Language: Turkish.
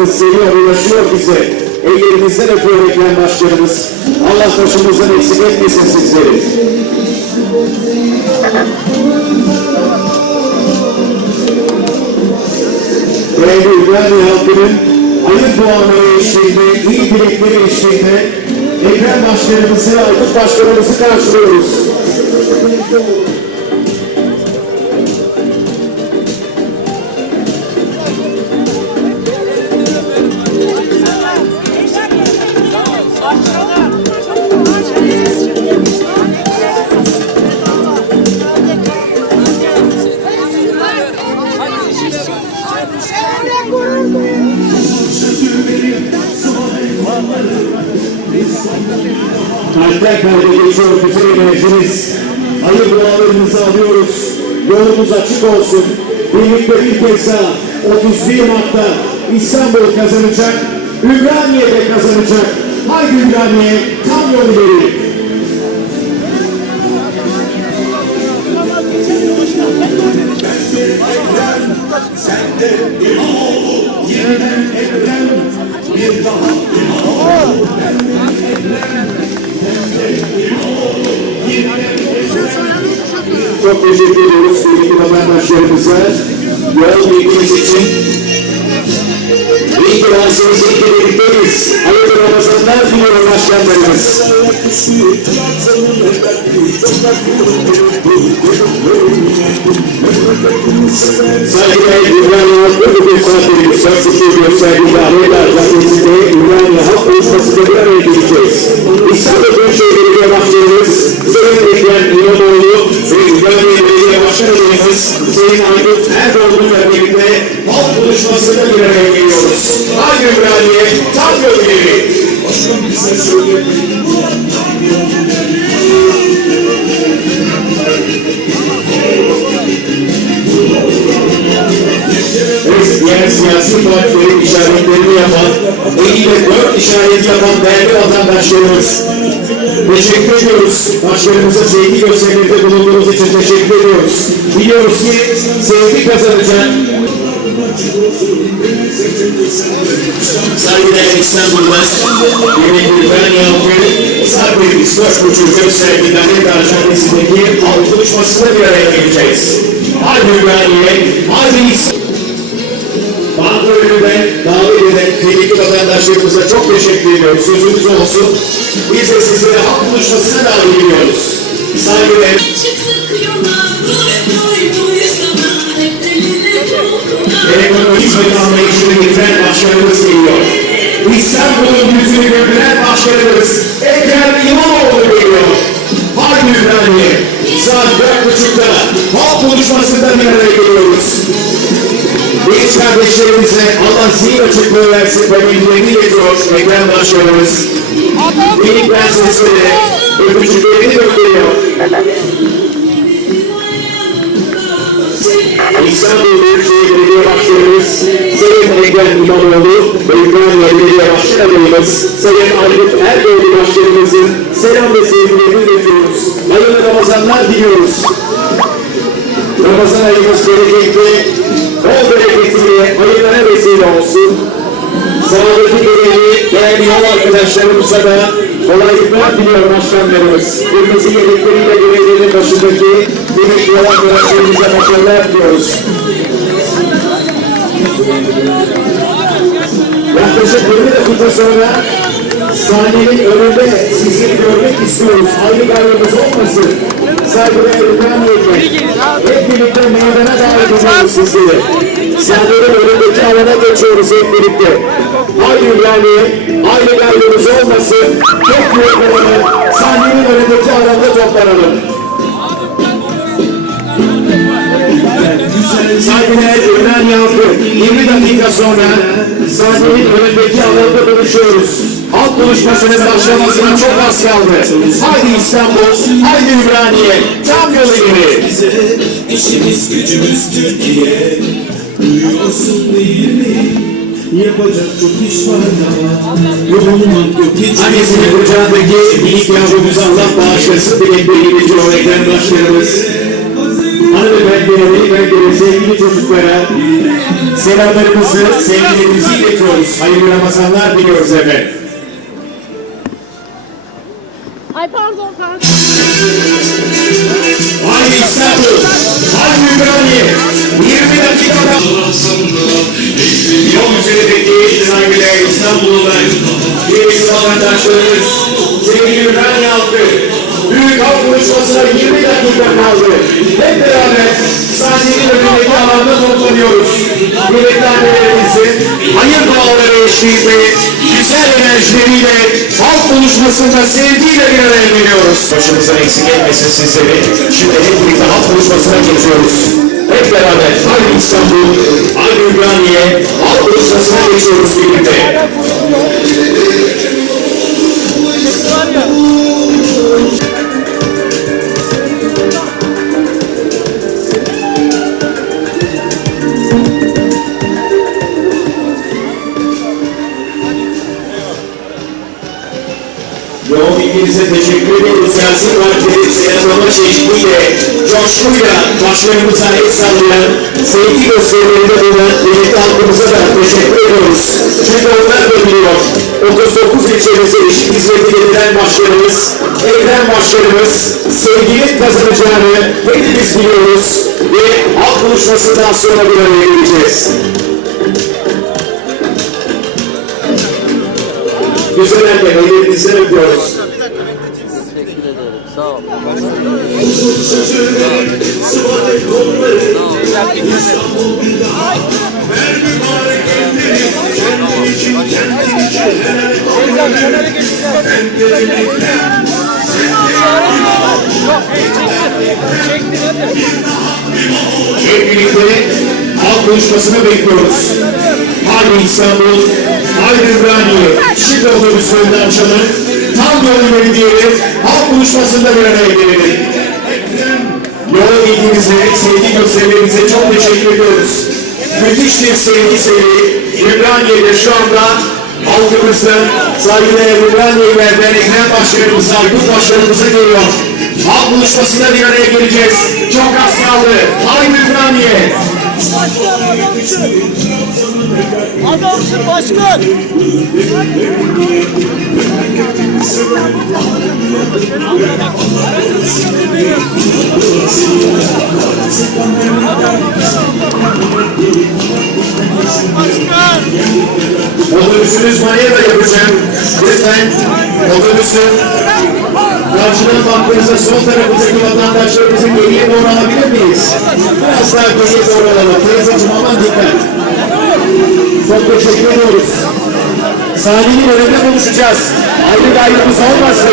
Başkanımız seviyor, ulaşıyor bize. Ellerinizden öpüyor Ekrem Başkanımız. Allah başımızdan eksik etmesin sizleri. Değerli Ümraniye halkının ayıp duaları eşliğinde, iyi dilekleri eşliğinde Ekrem Başkanımızı, Aykut Başkanımızı karşılıyoruz. Kalpler kalbe geçiyor güzel enerjiniz. Hayır dualarınızı alıyoruz. Yolumuz açık olsun. Birlikte bir kez daha 31 Mart'ta İstanbul kazanacak. Ümraniye'de kazanacak. Haydi Ümraniye tam yol ileri. Çok teşekkür ediyoruz sevgili vatandaşlarımıza. Yol bilginiz için. İyi ki varsınız, iyi ki birlikteyiz. Hayırlı Ramazanlar diliyorum başkanlarımız. Saygıdeğer İbrahim Halkı bugün saatlerimiz sarsıcı gösterdiğinde Ahmetler Caddesi'nde İbrahim Tam yol ileri. Biz diğer siyasi partilerin işaretlerini yapan, eliyle dört işaret yapan değerli vatandaşlarımız. Teşekkür ediyoruz. Başkanımıza sevgi gösterimde bulunduğunuz için teşekkür ediyoruz. Biliyoruz ki sevgi kazanacak. Saygıdeğer İstanbul'umuz, yemin Ümraniye halkı, saat bir İskoç buçuk gösterdi Danet Arşadesi'ndeki halk buluşmasında bir araya geleceğiz. Haydi Ümraniye. Banka önünden davet eden kıymetli vatandaşlarımıza çok teşekkür ediyoruz. Sözümüz olsun. Biz de sizlere halk buluşmasına davet ediyoruz. Saygıdeğer kokuna. ekonomi hizmet anlayışını getiren başkanımız geliyor. İstanbul'un yüzünü götüren başkanımız Ekrem İmamoğlu geliyor. Haydi Ümraniye, saat dört buçukta halk buluşmasında bir araya geliyoruz. Genç kardeşlerimize Allah zihin açıklığı versin familyerini getiriyor Ekrem Başkanımız. Minik prensesleri öpücüklerini gönderiyor. İstanbul Büyükşehir Belediye Başkanımız Sayın Ekrem İmamoğlu ve Ümraniye Belediye Başkan adayımız Sayın Aykut Erdoğdu Başkanımızın selam ve sevgilerini iletiyoruz. Hayırlı Ramazanlar diliyoruz. Ramazan ayımız bereketli, bol bereketli, hayırlara vesile olsun. Sağlıklı görevli değerli yol arkadaşlarımıza da kolaylıklar diliyor başkanlarımız. Kırmızı yedekleriyle görevlerinin başındaki kıymetli yol arkadaşlarımıza başarılar diliyoruz. Yaklaşık 20 dakika sonra sahnenin önünde sizi görmek istiyoruz. Ayrı gayrımız olmasın. Saygıdeğer Ümraniye'de hep birlikte meydana davet ediyoruz sizleri. Sahnenin önündeki alana geçiyoruz hep birlikte. Haydi Ümraniye, ayrı gayrımız olmasın. Olalım. Sahnenin önündeki alanda toplanalım. Saygıdeğer Ümraniye halkı 20 dakika sonra sahnenin önündeki alanda buluşuyoruz. Halk buluşmasının başlamasına çok az kaldı. Haydi İstanbul, haydi Ümraniye, tam yol ileri. bize işimiz gücümüz Türkiye Duyuyorsun değil mi? Yapacak çok iş var daha Yorulmak yok hiç Annesinin kucağındaki minik yavrumuzu Allah bağışlasın dilekleri iletiyor Ekrem Başkanımız. Hanımefendilere, beyefendilere, sevgili çocuklara selamlarımızı, sevgilerimizi iletiyoruz. Hayırlı Ramazanlar diliyoruz efendim. Ay pardon pardon. Haydi İstanbul, haydi Ümraniye, 20 dakikada yol üzerindeki saygıdeğer İstanbullular, değerli vatandaşlarımız, sevgili Ümraniye halkı, büyük halk buluşmasına 20 dakika kaldı. Hep beraber sahnenin önündeki alanda toplanıyoruz. Kıymetli annelerimizin hayır duaları eşliğinde, güzel enerjileriyle halk buluşmasında sevgiyle bir araya geliyoruz. Başımızdan eksik etmesin sizleri. Şimdi hep birlikte halk buluşmasına geçiyoruz. Hep beraber haydi İstanbul, haydi Ümraniye, halk buluşmasına geçiyoruz birlikte. Yoğun ilginize teşekkür ediyoruz. Siyasi partilerin seyahatlama çeşitliyle, coşkuyla başlarımıza el sallayan, sevgi gösterilerinde bulunan kıymetli halkımıza da teşekkür ediyoruz. Çünkü onlar da biliyor. 39 ilçemize eşit hizmeti getiren başlarımız, Ekrem başlarımız, sevginin kazanacağını hepimiz biliyoruz ve halk buluşmasından sonra bir araya geleceğiz. Güzel anne, ellerinizden öpüyoruz. Teşekkür ederim. Sağ ol. Sıvadık kolları İstanbul bir daha Ver mübarek elleri Kendin için kendin için helal et Hem gelenekler Hep birlikte halk buluşmasını bekliyoruz. Haydi İstanbul, haydi Ümraniye, şimdi otobüslerden açalım. Tam yol ileri diyelim, halk buluşmasında bir araya gelelim. Yoğun ilginize, sevgi gösterilerinize çok teşekkür ediyoruz. Müthiş bir sevgi seri. Ümraniye'de şu anda halkımızın saygıdeğer Ümraniye'lerden Ekrem Başkanımıza, Aykut Başkanımıza geliyor. Halk buluşmasında bir araya geleceğiz. Çok az kaldı. Haydi Ümraniye. Adamsın. Başkan. Otobüsünüz manevra yapacak. Lütfen otobüsün karşıdan baktığınızda sol tarafındaki vatandaşlarımızı geriye doğru alabilir miyiz? Biraz daha geriye doğru alalım. Teyzeciğim aman dikkat. Çok teşekkür ediyoruz. Sahnenin önünde buluşacağız. Ayrı gayrımız olmasın.